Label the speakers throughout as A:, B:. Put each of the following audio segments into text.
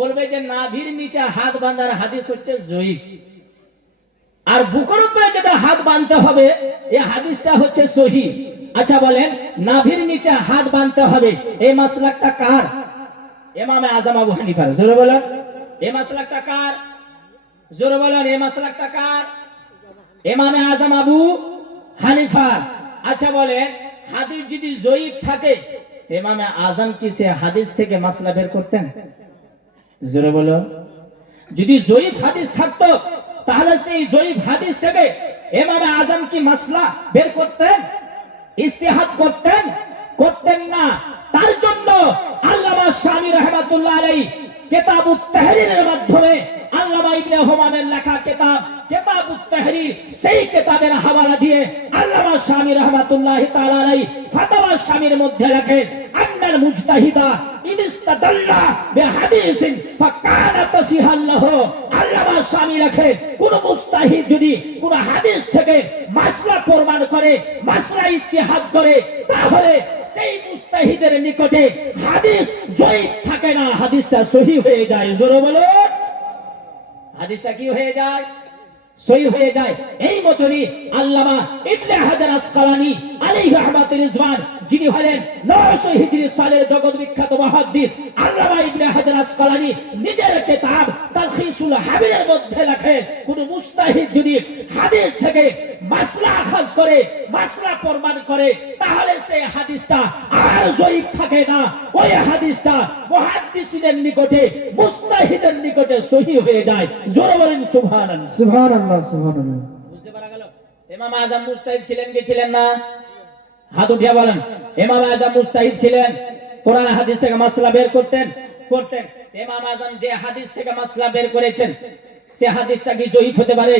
A: বলবে যে নাভির নিচে হাত বাঁধার হাদিস হচ্ছে জয়ীফ আর বুকের উপরে যেটা হাত বাঁধতে হবে, এই হাদিসটা হচ্ছে সহি। আচ্ছা বলেন, নাভির নিচে হাত বাঁধতে হবে, এই মাসলাকটা কার? এমামে আজম আবু হানিফার জোরে বলেন, এই মাসলাকটা কার? জোরে বলেন, এই মাসলাকটা কার? এমামে আজম আবু হানিফার আচ্ছা বলেন, হাদিস যদি জয়ীফ থাকে এমামে আজম কি সে হাদিস থেকে মাসলা বের করতেন? জোরে বলো। যদি জয়ীফ হাদিস থাকতো, তাহলে সেই জয়ীফ হাদিস থেকে এমামে আজম কি মাসলা বের করতেন? ইস্তেহাত করতেন? করতেন না। তার জন্য আল্লামা স্বামী রহমাতুল্লাহ আলাই কেতাবুত তাহরিরের মাধ্যমে লেখা সেই হাওয়ালা দিয়ে আল্লামা মধ্যে আন্নাল মুজতাহিদা বিহাদিসিন ফাকানা আল্লামা কোন যদি কোন হাদিস থেকে মাসলা প্রমাণ করে, মাসলা ইস্তিহাদ করে, তাহলে সেই মুস্তাহিদের নিকটে হাদিস জয়ীফ থাকে না। হাদিসটা সহি হয়ে যায়। জোরে বলো হাদিসটা কি হয়ে যায়? সই হয়ে যায়। এই মতনই আল্লামা ইবনে হাজার আসকালানি আলাইহি রাহমাতুল রিজওয়ান, যিনি হলেন 900 হিজরি সালের জগৎ বিখ্যাত মুহাদ্দিস, আল্লামা ইবনে হাজার আসকালানি নিজের কিতাব তালখিসুল হাবিরের মধ্যে লেখেন কোন মুস্তাহিদ যদি হাদিস থেকে মাসলা আখাজ করে মাসলা প্রমাণ করে তাহলে সেই হাদিসটা আর জয়ীফ থাকে না। ওই হাদিসটা মুহাদ্দিসিনের নিকটে মুস্তাহিদের নিকটে সহি হয়ে যায়। জোরে বলেন সুবহানাল্লাহ।
B: সুবহানাল্লাহ সুবহানাল্লাহ।
A: বুঝতে পারা গেল? ইমাম আজম মুস্তাহিদ ছিলেন কি ছিলেন না? হাত উঠিয়ে বলেন ইমাম আজম মুস্তাহিদ ছিলেন? কোরআন হাদিস থেকে মাসলা বের করতেন করতেন। ইমাম আজম যে হাদিস থেকে মাসলা বের করেছেন, সে হাদিসটা কি জয়ীফ হতে পারে?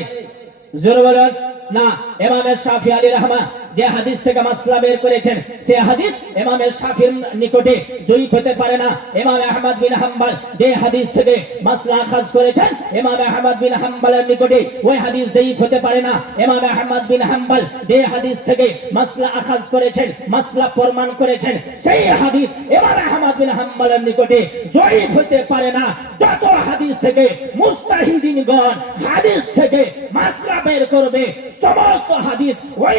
A: জোরে বলেন। না ইমামের শাফি আলী রহমান যে হাদিস থেকে মাসলা বের করেছেন, সে হাদিস ইমামের শাফির নিকটে জয়ীফ হতে পারে না। ইমাম আহমদ বিন হাম্বল যে হাদিস থেকে মাসলা আখাজ করেছেন, ইমাম আহমদ বিন হাম্বলের নিকটে ওই হাদিস জয়ীফ হতে পারে না। ইমাম আহমদ বিন হাম্বল যে হাদিস থেকে মাসলা আখাজ করেছেন, মাসলা প্রমাণ করেছেন, সেই হাদিস ইমাম আহমদ বিন হাম্বলের নিকটে জয়ীফ হতে পারে না। যত হাদিস থেকে মুস্তাহিদিনগণ হাদিস থেকে মাসলা বের করবে, সমস্ত হাদিস ওই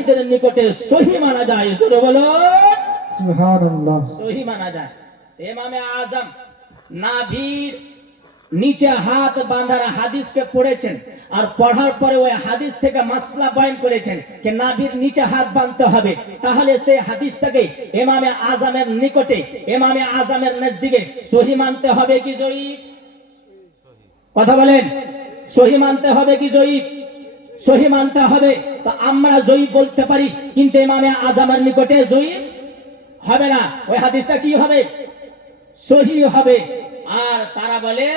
A: মুস্তাহিদের নিকটে সহি মানা যায়। শুরু বলো।
B: সুবহানাল্লাহ।
A: সহি মানা যায়। ইমামে আজম নাভির নিচে হাত বাঁধার হাদিসকে পড়েছেন আর পড়ার পরে ওই হাদিস থেকে মাসলা বয়ন করেছেন যে নাভির নিচে হাত বাঁধতে হবে। তাহলে সেই হাদিসটাকে ইমামে আজমের নিকটে ইমামে আজমের নজদিকে সহি মানতে হবে কি জয়ী কথা বলেন। সহি মানতে হবে কি জয়ী সহি মানতে হবে। তো আমরা জয়ীফ বলতে পারি, কিন্তু ইমামে আজমের নিকটে জয়ীফ হবে না। ওই হাদিসটা কি হবে? সহি হবে। আর তারা বলে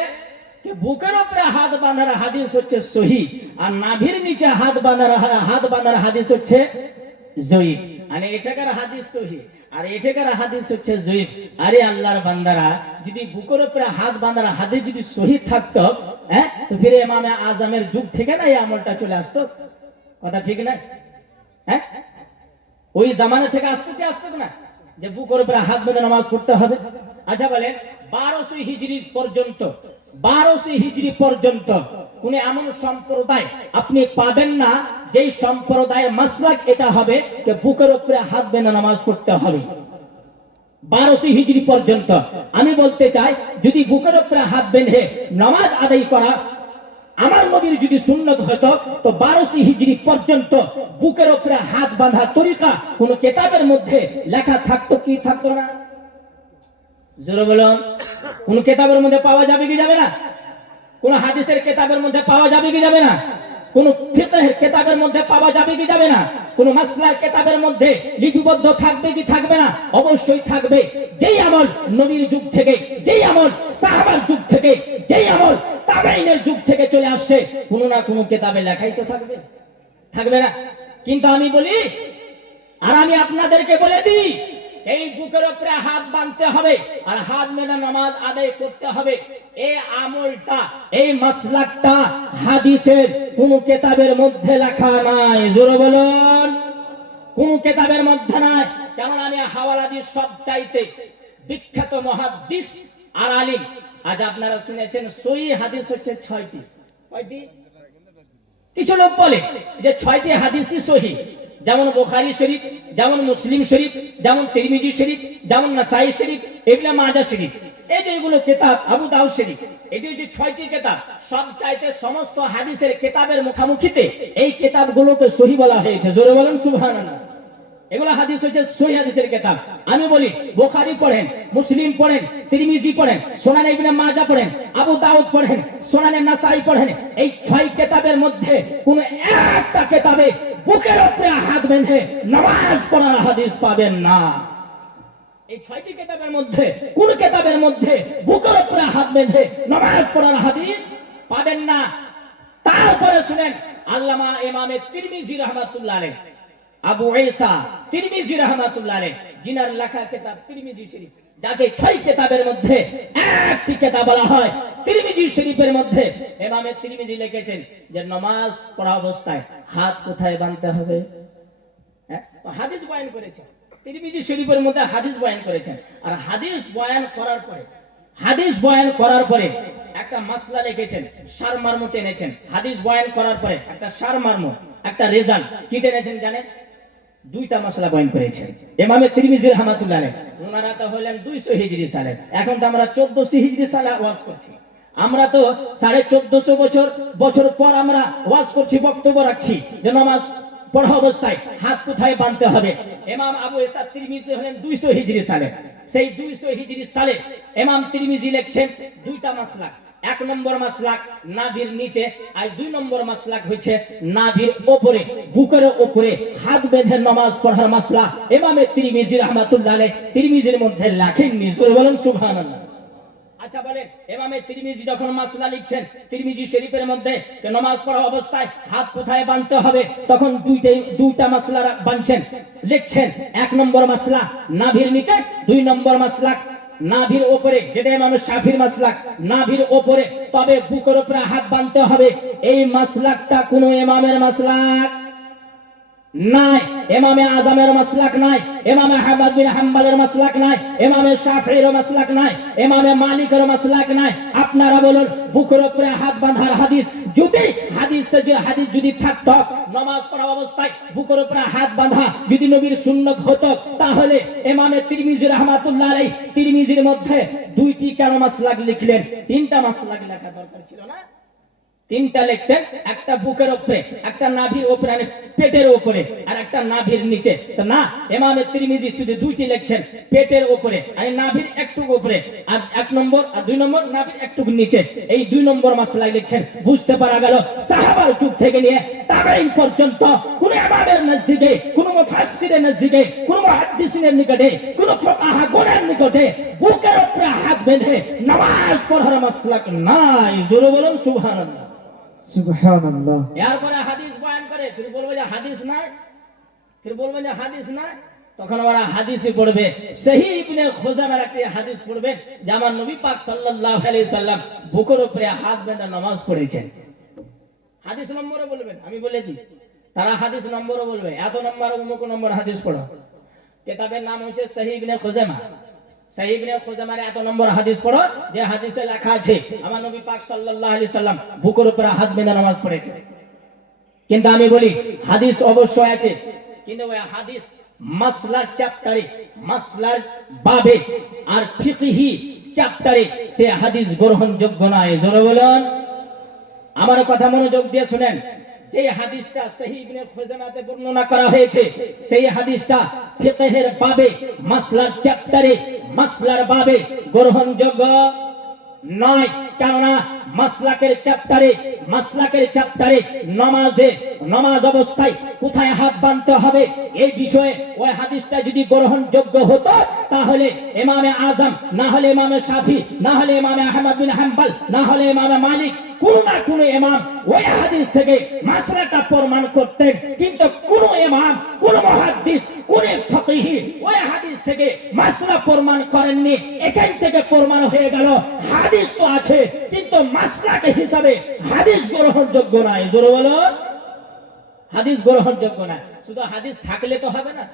A: বুকের উপরে হাত বাঁধার হাদিস হচ্ছে সহি, আর নাভির নিচে হাত বাঁধার হাত বাঁধার হাদিস হচ্ছে জয়ীফ মানে এটাকার হাদিস সহি, আর এটাকার হাদিস হচ্ছে জয়ীফ আরে আল্লাহর বান্দারা, যদি বুকের উপরে হাত বাঁধার হাদিস যদি সহি থাকতো হ্যাঁ তো ফিরে ইমামে আজমের যুগ থেকে না এই আমলটা চলে আসতো। কথা ঠিক না হ্যাঁ? ওই জামানা থেকে আসতে কি আসতে না, যে বুকের উপরে হাত বেঁধে নামাজ পড়তে হবে। আচ্ছা বলেন, বারোশো হিজড়ি পর্যন্ত, বারোশো হিজড়ি পর্যন্ত কোন এমন সম্প্রদায় আপনি পাবেন না, যেই সম্প্রদায়ের মাসলাক এটা হবে যে বুকের উপরে হাত বেঁধে নামাজ পড়তে হবে। বারোশো হিজড়ি পর্যন্ত। আমি বলতে চাই, যদি বুকের উপরে হাত বেঁধে নামাজ আদায় করা আমার নবীর যদি সুন্নত হতো, তো বারোশি হিজড়ি পর্যন্ত বুকের ওপরে হাত বাঁধা তরিকা কোন কেতাবের মধ্যে লেখা থাকতো কি থাকতো না? কোন কেতাবের মধ্যে পাওয়া যাবে কি যাবে না? কোন হাদিসের কেতাবের মধ্যে পাওয়া যাবে কি যাবে না? কোন কেতাবের মধ্যে পাওয়া যাবে কি যাবে না? কোন মাসলার কেতাবের মধ্যে লিপিবদ্ধ থাকবে কি থাকবে না? অবশ্যই থাকবে। যেই আমল নবীর যুগ থেকে, যেই আমল সাহাবার যুগ থেকে, যেই আমল তাবেইনের যুগ থেকে চলে আসছে, কোনো না কোনো কেতাবে লেখাই তো থাকবে। থাকবে না। কিন্তু আমি বলি, আর আমি আপনাদেরকে বলে দিই এই বুকের উপরে হাত বাঁধতে হবে আর হাত মেনে নামাজ আদায় করতে হবে। এই আমলটা, এই মাসলাকটা হাদিসের কোন কেতাবের মধ্যে লেখা নাই। জোরে বলুন। কোন কেতাবের মধ্যে নাই। কেমন আমি হাওয়ালা দিয়ে সব চাইতে বিখ্যাত মহাদ্দিস আর আলিম। আজ আপনারা শুনেছেন সই হাদিস হচ্ছে ছয়টি। কয়টি? কিছু লোক বলে যে ছয়টি হাদিসই সহি। যেমন বোখারি শরীফ, যেমন মুসলিম শরীফ, যেমন তিরমিজি শরীফ, যেমন নাসাই শরীফ এগুলো মাজা শরীফ। এই যে এগুলো কেতাব, আবু দাউদ শরীফ এদের যে ছয়টি কেতাব সব চাইতে সমস্ত হাদিসের কেতাবের মুখামুখিতে এই কেতাবগুলোকে সহি বলা হয়েছে। জোরে বলেন, সুবহানাল্লাহ। এগুলো হাদিস হচ্ছে সহি হাদিসের কিতাব। আমি বলি, বুখারী পড়েন, মুসলিম পড়েন, তিরমিজি পড়েন, সুনান ইবনে মাজাহ পড়েন, আবু দাউদ পড়েন, সুনানে নাসাই পড়েন, এই ছয় কিতাবের মধ্যে কোন একটা কিতাবে বুকের উপরে হাত বেঁধে নামাজ পড়ার হাদিস পাবেন না। এই ছয়টি কিতাবের মধ্যে, কোন কিতাবের মধ্যে বুকের উপরে হাত বেঁধে নামাজ পড়ার হাদিস পাবেন না? তারপরে শুনেন আল্লামা ইমামে তিরমিজি রহমাতুল্লাহ আলাইহ। আবু ঈসা তিরমিজি রহমাতুল্লাহ জিনার লেখা কিতাব তিরমিজি শরীফ, যাকে ছয় কিতাবের মধ্যে একটি কিতাব বলা হয়, তিরমিজি শরীফের মধ্যে। ইমামে তিরমিজি লিখেছেন যে নামাজ পড়া অবস্থায় হাত কোথায় বাঁধতে হবে? হ্যাঁ? তো হাদিস বয়ান করেছেন। তিরমিজি শরীফের মধ্যে হাদিস বয়ান করেছেন। আর হাদিস বয়ান করার পরে, হাদিস বয়ান করার পরে একটা মাসলা লিখেছেন সারমর্ম টেনেছেন হাদিস বয়ান করার পরে একটা সারমর্ম, একটা রেজাল্ট। কি টেনেছেন জানেন? দুইটা মশলা বয়ান করেছেন। এমামে তিরমিজি রহমাতুল্লাহ ওনারা তো হলেন দুইশো হিজরি সালে। এখন তো আমরা চোদ্দশো হিজরি সালে ওয়াজ করছি। আমরা তো সাড়ে চোদ্দশো বছর বছর পর আমরা ওয়াজ করছি, বক্তব্য রাখছি যে নামাজ পড়া অবস্থায় হাত কোথায় বাঁধতে হবে। এমাম আবু এসা তিরমিজি হলেন দুইশো হিজরি সালে। সেই দুইশো হিজরি সালে এমাম তিরমিজি লিখছেন দুইটা মাসলা এক নম্বর মাসলাক নাভির নিচে, আর দুই নম্বর মাসলাক হচ্ছে নাভির ওপরে, বুকের ওপরে হাত বেঁধে নামাজ পড়ার মাসলা এমামে তিরমিজি রহমাতুল্লাহ তিরমিজির মধ্যে লেখেননি বলেন সুবহানাল্লাহ। আচ্ছা যখন মাসলা লিখছেন মধ্যে নামাজ পড়া অবস্থায় হাত কোথায় হবে, তখন দুইটা বাঁধছেন এক নম্বর মাসলা নাভির নিচে, দুই নম্বর মাসলা নাভির ওপরে যেটা মানুষ সাফির মাসলাক, নাভির ওপরে তবে বুকের উপরে হাত বাঁধতে হবে। এই মাসলাকটা কোন এমামের মাসলাক। নাই এমামে মাসলাক নাই এমামে বিন হাম্বলের মাসলাক নাই এমামে শাফির মাসলাক নাই এমামে মালিকের মাসলাক নাই। আপনারা বলুন, বুকের উপরে হাত বাঁধার হাদিস যদি যে হাদিস যদি থাকতো, নামাজ পড়া অবস্থায় বুকের উপরে হাত বাঁধা যদি নবীর সুন্নত হতো, তাহলে এমামে তিরমিজি রহমাতুল্লাহ তিরমিজির মধ্যে দুইটি কেন মাসলাক লিখলেন? তিনটা মাসলাক লেখা দরকার ছিল না? তিনটা লিখতেন একটা বুকের উপরে, একটা নাভির উপরে মানে পেটের উপরে, আর একটা নাভির নিচে। তো না এমামে তিরমিজি শুধু দুইটি লিখছেন, পেটের উপরে, আর নাভির একটু উপরে, আর এক নম্বর, আর দুই নম্বর, নাভির একটু নিচে। এই দুই নম্বর মশলায় লিখছেন, বুঝতে পারা গেল সাহাবার যুগ থেকে নিয়ে তাবেইন পর্যন্ত, কোন ইমামের নজদিকে, কোন মুফাসসিরের নজদিকে, কোন মুহাদ্দিসিনের নিকটে, কোন ফুকাহা গোরের নিকটে বুকের উপরে হাত বেঁধে নামাজ পড়ার মাসলাক নাই। জোরে বলুন সুবহানাল্লাহ।
B: সুবহানাল্লাহ।
A: এরপরে হাদিস বয়ান করে তুমি বলবে যে হাদিস নাই। তুমি বলবে যে হাদিস নাই। তখন ওরা হাদিসই পড়বে। সেই ইবনে খোজামের একটি হাদিস পড়বেন যে আমার নবী পাক সাল্লাল্লাহু আলাইহি সাল্লাম বুকের উপরে হাত বেঁধে নামাজ পড়েছেন। হাদিস নম্বরে বলবেন আমি বলে দিই। তারা হাদিস নম্বরও বলবে। এত নম্বর অমুক নম্বর হাদিস পড়ো। কিতাবের নাম হচ্ছে সহি ইবনে খুজাইমা আমার কিন্তু আমি বলি, হাদিস আছে, কিন্তু হাদিস মাসলার চ্যাপ্টারে মাসলার বাবে আর চ্যাপ্টারে সে হাদিস গ্রহণযোগ্য নয় বলুন। আমার কথা মনোযোগ দিয়ে শুনেন। যে হাদিসটা খুজাইমাতে বর্ণনা করা হয়েছে, সেই হাদিসটা মাসলার বাবে গ্রহণযোগ্য নয়। কেননা মাসলাকের চ্যাপ্টারে মাসলাকের চ্যাপ্টারে নমাজে, নমাজ অবস্থায় কোথায় হাত বাঁধতে হবে এই বিষয়ে ওই হাদিসটা যদি গ্রহণযোগ্য হতো, তাহলে ইমামে আজম, না হলে ইমামে শাফি, না হলে ইমামে আহমদ বিন হাম্বল, না হলে ইমামে মালিক কোন না কোন ইমাম ওই হাদিস থেকে মাসলাটা প্রমাণ করতেন কিন্তু কোন ইমাম, কোন মুহাদ্দিস, কোন ফকিহি ওই হাদিস থেকে মাসলা প্রমাণ করেননি। এখান থেকে প্রমাণ হয়ে গেল, হাদিস তো আছে, কিন্তু মাসলাকে হিসাবে হাদিস গ্রহণযোগ্য নয় জোরে বলো হাদিস গ্রহণযোগ্য না শুধু হাদিস থাকলে তো হবে না।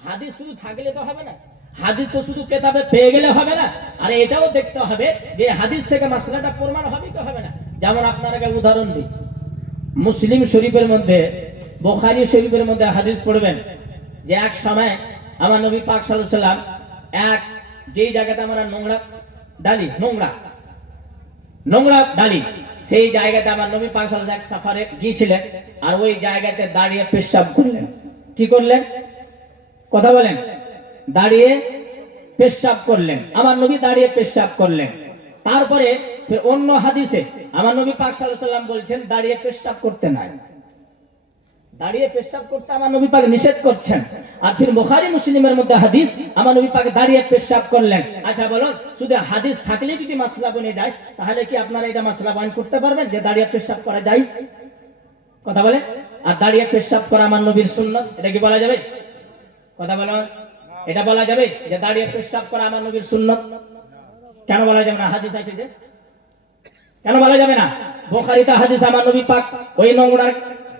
A: হাদিস শুধু থাকলে তো হবে না। হাদিস তো শুধু কেতাবে পেয়ে গেলে হবে না, আর এটাও দেখতে হবে যে হাদিস থেকে মাসলাটা প্রমাণ হবে কি হবে না। যেমন আপনাকে উদাহরণ দিই। মুসলিম শরীফের মধ্যে, বোখারি শরীফের মধ্যে হাদিস পড়বেন যে এক সময় আমার নবী পাক সাল্লাম এক, যেই জায়গাতে আমরা নোংরা ডালি, নোংরা নোংরা ডালি, সেই জায়গাতে আমার নবী পাক ওয়াসাল্লাম এক সাফারে গিয়েছিলেন আর ওই জায়গাতে দাঁড়িয়ে পেশাব করলেন। কি করলেন? কথা বলেন। দাঁড়িয়ে পেশাব করলেন। আমার নবী দাঁড়িয়ে পেশাব করলেন। তারপরে অন্য হাদিসে আমার নবী পাক ওয়াসাল্লাম বলছেন, দাঁড়িয়ে পেশাব করতে নাই। দাঁড়িয়ে পেশাব করতে আমার নবী পাক নিষেধ করছেন। আর ফির মুসলিমের মধ্যে হাদিস, আমার নবী পাক দাঁড়িয়ে পেশাব করলেন। আচ্ছা বলুন, শুধু হাদিস থাকলে যদি মাসলা বনে যায়, তাহলে কি আপনারা এটা মাসলা বয়ন করতে পারবেন যে দাঁড়িয়ে পেশাব করা যায় কথা বলে আর দাঁড়িয়ে পেশাব করা আমার নবীর সুন্নত, এটা কি বলা যাবে? কথা বলুন। এটা বলা যাবে যে দাঁড়িয়ে পেশাব করা আমার নবীর সুন্নত? কেন বলা যাবে না? হাদিস আছে যে। কেন বলা যাবে না? বোখারিতে হাদিস আমার নবী পাক ওই নোংরার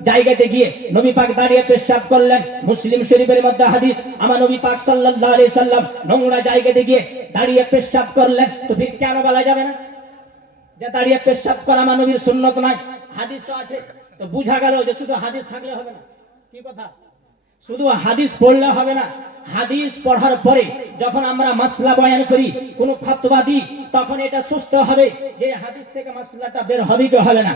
A: জায়গাতে গিয়ে নবী পাক দাঁড়িয়ে পেশাব করলেন। মুসলিম শরীফের মধ্যে হাদিস আমার নবী পাক সাল্লাল্লাহু আলাইহি সাল্লাম নোংরা জায়গাতে গিয়ে দাঁড়িয়ে পেশাব করলেন। তো ঠিক কেন বলা যাবে না? যে দাঁড়িয়ে পেশাব করা আমার নবীর সুন্নত নয়। হাদিস তো আছে। তো বুঝা গেল যে শুধু হাদিস থাকলে হবে না। কি কথা? শুধু হাদিস পড়লে হবে না। হাদিস পড়ার পরে যখন আমরা মাসলা বয়ান করি, কোন ফতোয়া দিই, তখন এটা সুস্থ হবে। যে হাদিস থেকে মাসলাটা বের হবে কি হবে না?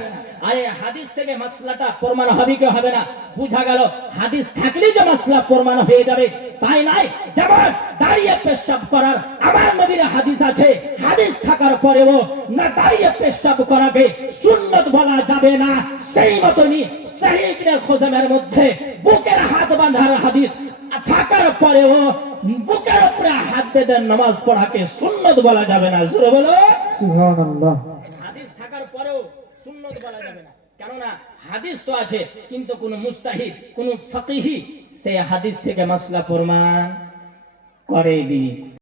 A: আরে হাদিস থেকে মাসলাটা প্রমাণ হবে কি হবে না? বুঝা গেল, হাদিস থাকলেই যে মাসলা প্রমাণ হয়ে যাবে। তাই নাই যেমন দাঁড়িয়ে পেশাব করার আমার নবীর হাদিস আছে। হাদিস থাকার পরেও না দাঁড়িয়ে পেশাব করাকে সুন্নত বলা যাবে না। সেই মতনই সহিহ খোজামের মধ্যে বুকের হাত বাঁধার হাদিস থাকার পরেও বুকের উপরে হাত বেঁধে নামাজ পড়াকে সুন্নত বলা যাবে না। জোরে বলো।
B: সুবহানাল্লাহ।
A: হাদিস থাকার পরেও সুন্নত বলা যাবে না। কেননা হাদিস তো আছে কিন্তু কোন মুস্তাহিদ কোন ফকিহি সেই হাদিস থেকে মাসলা প্রমাণ করেনি।